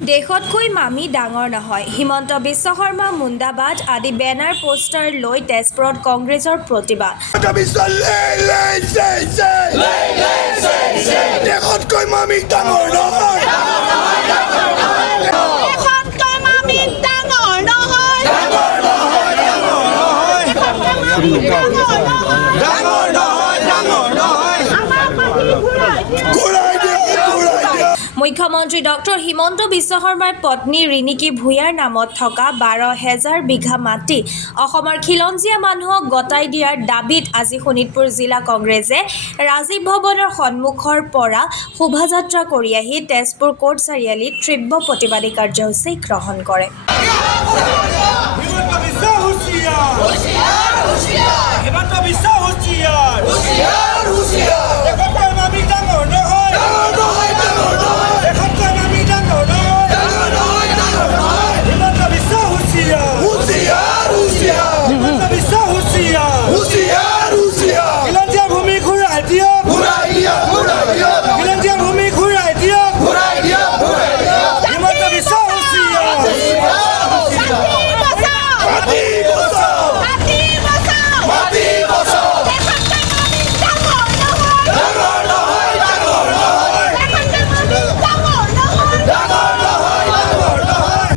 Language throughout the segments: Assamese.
দেশতকৈ মামি ডাঙৰ নহয়। হিমন্ত বিশ্ব শৰ্মা মুণ্ডাবাদ আদি বেনাৰ পোষ্টাৰ লৈ তেজপুৰত কংগ্ৰেছৰ প্ৰতিবাদ। দেশতকৈ মামি ডাঙৰ নহয়। মুখ্যমন্ত্ৰী ডক্টৰ হিমন্ত বিশ্ব শৰ্মাৰ পত্নী ৰিণিকী ভূঞাৰ নামত থকা 12,000 বিঘা মাটি অসমৰ খিলঞ্জীয়া মানুহক গতাই দিয়াৰ দাবীত আজি শোণিতপুৰ জিলা কংগ্ৰেছে ৰাজীৱ ভৱনৰ সন্মুখৰ পৰা শোভাযাত্ৰা কৰি আহি তেজপুৰ কোৰ্ট চাৰিআলিত তীব্ৰ প্ৰতিবাদী কাৰ্যসূচী গ্ৰহণ কৰে।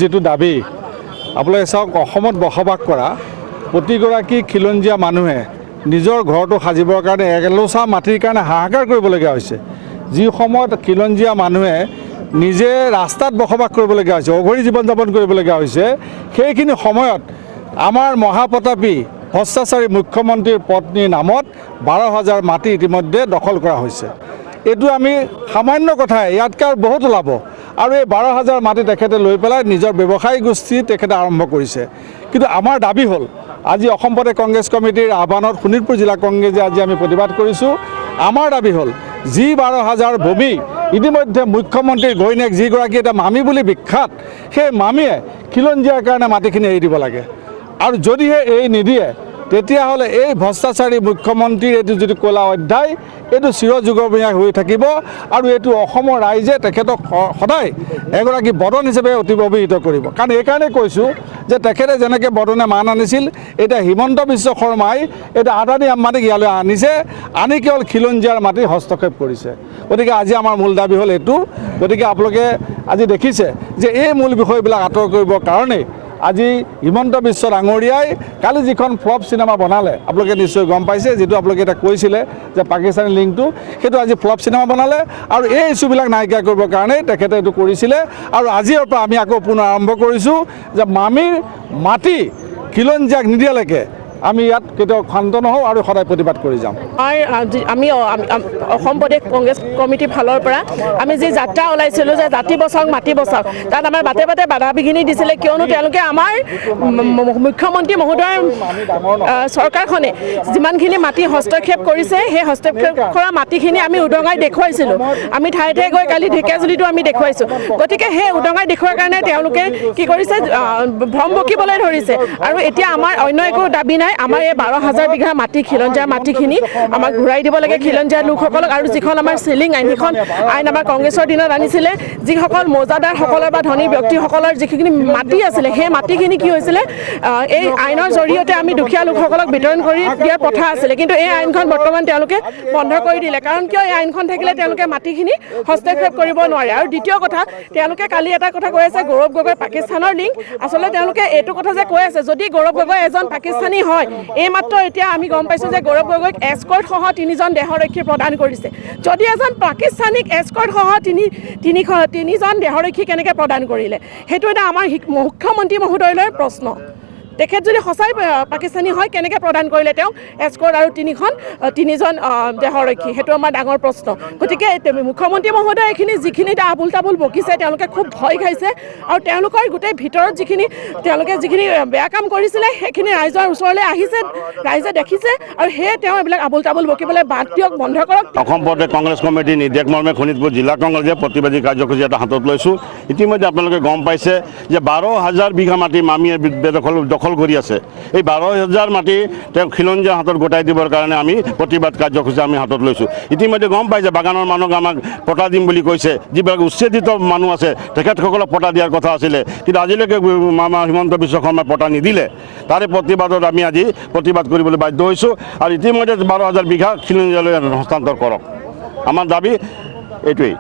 যেটো দাবী আপোনালোকে চাওক, অসমত বসবাস কৰা প্ৰতিগৰাকী খিলঞ্জীয়া মানুহে নিজৰ ঘৰটো সাজিবৰ কাৰণে এলোচা মাটিৰ কাৰণে হাহাকাৰ কৰিবলগীয়া হৈছে। যি সময়ত খিলঞ্জীয়া মানুহে নিজে ৰাস্তাত বসবাস কৰিবলগীয়া হৈছে, অঘৰী জীৱন যাপন কৰিবলগীয়া হৈছে, সেইখিনি সময়ত আমাৰ মহাপ্ৰতাপী ভ্ৰষ্টাচাৰী মুখ্যমন্ত্ৰীৰ পত্নীৰ নামত 12,000 মাটি ইতিমধ্যে দখল কৰা হৈছে। এইটো আমি সামান্য কথাই, ইয়াতকৈ আৰু বহুত ওলাব। আৰু এই 12,000 মাটি তেখেতে লৈ পেলাই নিজৰ ব্যৱসায়ী গোষ্ঠী তেখেতে আৰম্ভ কৰিছে। কিন্তু আমাৰ দাবী হ'ল, আজি অসম প্ৰদেশ কংগ্ৰেছ কমিটিৰ আহ্বানত শোণিতপুৰ জিলা কংগ্ৰেছে আজি আমি প্ৰতিবাদ কৰিছোঁ। আমাৰ দাবী হ'ল, যি 12,000 ভূমি ইতিমধ্যে মুখ্যমন্ত্ৰীৰ ঘৈণীয়েক যিগৰাকী এটা মামী বুলি বিখ্যাত, সেই মামীয়ে খিলঞ্জীয়াৰ কাৰণে মাটিখিনি এৰি দিব লাগে। আৰু যদিহে এৰি নিদিয়ে, তেতিয়াহ'লে এই ভ্ৰষ্টাচাৰী মুখ্যমন্ত্ৰীৰ এইটো যিটো ক'লা অধ্যায়, এইটো চিৰযুগমীয়া হৈ থাকিব। আৰু এইটো অসমৰ ৰাইজে তেখেতক সদায় এগৰাকী বদন হিচাপে অভিহিত কৰিব। কাৰণ এইকাৰণে কৈছোঁ যে তেখেতে যেনেকৈ বদনে মান আনিছিল, এতিয়া হিমন্ত বিশ্ব শৰ্মাই এতিয়া আদানী আম্বানীক ইয়ালৈ আনিছে, আনি কেৱল খিলঞ্জীয়াৰ মাটি হস্তক্ষেপ কৰিছে। গতিকে আজি আমাৰ মূল দাবী হ'ল এইটো। গতিকে আপোনালোকে আজি দেখিছে যে এই মূল বিষয়বিলাক আঁতৰ কৰিবৰ কাৰণেই আজি হিমন্ত বিশ্ব ডাঙৰীয়াই কালি যিখন ফ্লপ চিনেমা বনালে, আপোনালোকে নিশ্চয় গম পাইছে, যিটো আপোনালোকে এতিয়া কৈছিলে যে পাকিস্তানী লিংকটো, সেইটো আজি ফ্লপ চিনেমা বনালে। আৰু এই ইছ্যুবিলাক নাইকিয়া কৰিবৰ কাৰণেই তেখেতে এইটো কৰিছিলে। আৰু আজিৰ পৰা আমি আকৌ পুনৰ আৰম্ভ কৰিছোঁ যে মামীৰ মাটি খিলঞ্জীয়াক নিদিয়ালৈকে আমি ইয়াত কেতিয়াও ক্ষান্ত নহওঁ আৰু সদায় প্ৰতিবাদ কৰি যাম। আমি অসম প্ৰদেশ কংগ্ৰেছ কমিটিৰ ফালৰ পৰা আমি যি যাত্ৰা ওলাইছিলোঁ যে জাতি বচাওক মাটি বচাওক, তাত আমাৰ বাটে বাটে বাধা বিঘিনি দিছিলে। কিয়নো তেওঁলোকে আমাৰ মুখ্যমন্ত্ৰী মহোদয়ৰ চৰকাৰখনে যিমানখিনি মাটি হস্তক্ষেপ কৰিছে, সেই হস্তক্ষেপ কৰা মাটিখিনি আমি উদঙাই দেখুৱাইছিলোঁ। আমি ঠায়ে ঠায়ে গৈ কালি ঢেকীয়াজুলিতো আমি দেখুৱাইছোঁ। গতিকে সেই উদঙাই দেখুওৱাৰ কাৰণে তেওঁলোকে কি কৰিছে, ভ্ৰম বকিবলৈ ধৰিছে। আৰু এতিয়া আমাৰ অন্য একো দাবী নাই। আমাৰ এই 12,000 বিঘা মাটি খিলঞ্জীয়াৰ মাটিখিনি আমাক ঘূৰাই দিব লাগে খিলঞ্জীয়া লোকসকলক। আৰু যিখন আমাৰ চিলিং আইন, সেইখন আইন আমাৰ কংগ্ৰেছৰ দিনত আনিছিলে। যিসকল মৌজাদাৰসকলৰ বা ধনী ব্যক্তিসকলৰ যিখিনি মাটি আছিলে, সেই মাটিখিনি কি হৈছিলে, এই আইনৰ জৰিয়তে আমি দুখীয়া লোকসকলক বিতৰণ কৰি দিয়াৰ প্ৰথা আছিলে। কিন্তু এই আইনখন বৰ্তমান তেওঁলোকে বন্ধ কৰি দিলে। কাৰণ কিয়, এই আইনখন থাকিলে তেওঁলোকে মাটিখিনি হস্তক্ষেপ কৰিব নোৱাৰে। আৰু দ্বিতীয় কথা, তেওঁলোকে কালি এটা কথা কৈ আছে, গৌৰৱ গগৈ পাকিস্তানৰ লিংক। আচলতে তেওঁলোকে এইটো কথা যে কৈ আছে, যদি গৌৰৱ গগৈ এজন পাকিস্তানী হয়, এইমাত্ৰ এতিয়া আমি গম পাইছোঁ যে গৌৰৱ গগৈক এস্কৰ্ট সহ 3জন দেহৰক্ষী প্ৰদান কৰিছে। যদি এজন পাকিস্তানীক এস্কৰ্ট সহ তিনিজন দেহৰক্ষী কেনেকৈ প্ৰদান কৰিলে, সেইটো এটা আমাৰ মুখ্যমন্ত্ৰী মহোদয়লৈ প্ৰশ্ন। তেখেত যদি সঁচাই পাকিস্তানী হয়, কেনেকৈ প্ৰদান কৰিলে তেওঁ এস্কৰ্ট আৰু তিনিজন দেহৰক্ষী, সেইটো আমাৰ ডাঙৰ প্ৰশ্ন। গতিকে মুখ্যমন্ত্ৰী মহোদয় এইখিনি যিখিনি আবুল তাবুল বকিছে, তেওঁলোকে খুব ভয় খাইছে। আৰু তেওঁলোকৰ গোটেই ভিতৰত তেওঁলোকে যিখিনি বেয়া কাম কৰিছিলে, সেইখিনি ৰাইজৰ ওচৰলৈ আহিছে, ৰাইজে দেখিছে। আৰু সেয়ে তেওঁ এইবিলাক আবুল তাবুল বকিবলৈ বাদ দিয়ক, বন্ধ কৰক। অসম প্ৰদেশ কংগ্ৰেছ কমিটিৰ নিৰ্দেশ মৰ্মে শোণিতপুৰ জিলা কংগ্ৰেছে প্ৰতিবাদী কাৰ্যসূচী এটা হাতত লৈছোঁ। ইতিমধ্যে আপোনালোকে গম পাইছে যে 12,000 বিঘা মাটি মামীয়ে দখল দখল কৰি আছে। এই 12,000 মাটি তেওঁক খিলঞ্জীয়া হাতত গতাই দিবৰ কাৰণে আমি প্ৰতিবাদ কাৰ্যসূচী আমি হাতত লৈছোঁ। ইতিমধ্যে গম পাইছে বাগানৰ মানুহক আমাক পটা দিম বুলি কৈছে, যিবিলাক উচ্ছেদিত মানুহ আছে তেখেতসকলক পটা দিয়াৰ কথা আছিলে, কিন্তু আজিলৈকে আমাৰ হিমন্ত বিশ্ব শৰ্মাই পটা নিদিলে। তাৰে প্ৰতিবাদত আমি আজি প্ৰতিবাদ কৰিবলৈ বাধ্য হৈছোঁ আৰু ইতিমধ্যে 12,000 বিঘা খিলঞ্জীয়ালৈ হস্তান্তৰ কৰক। আমাৰ দাবী এইটোৱেই।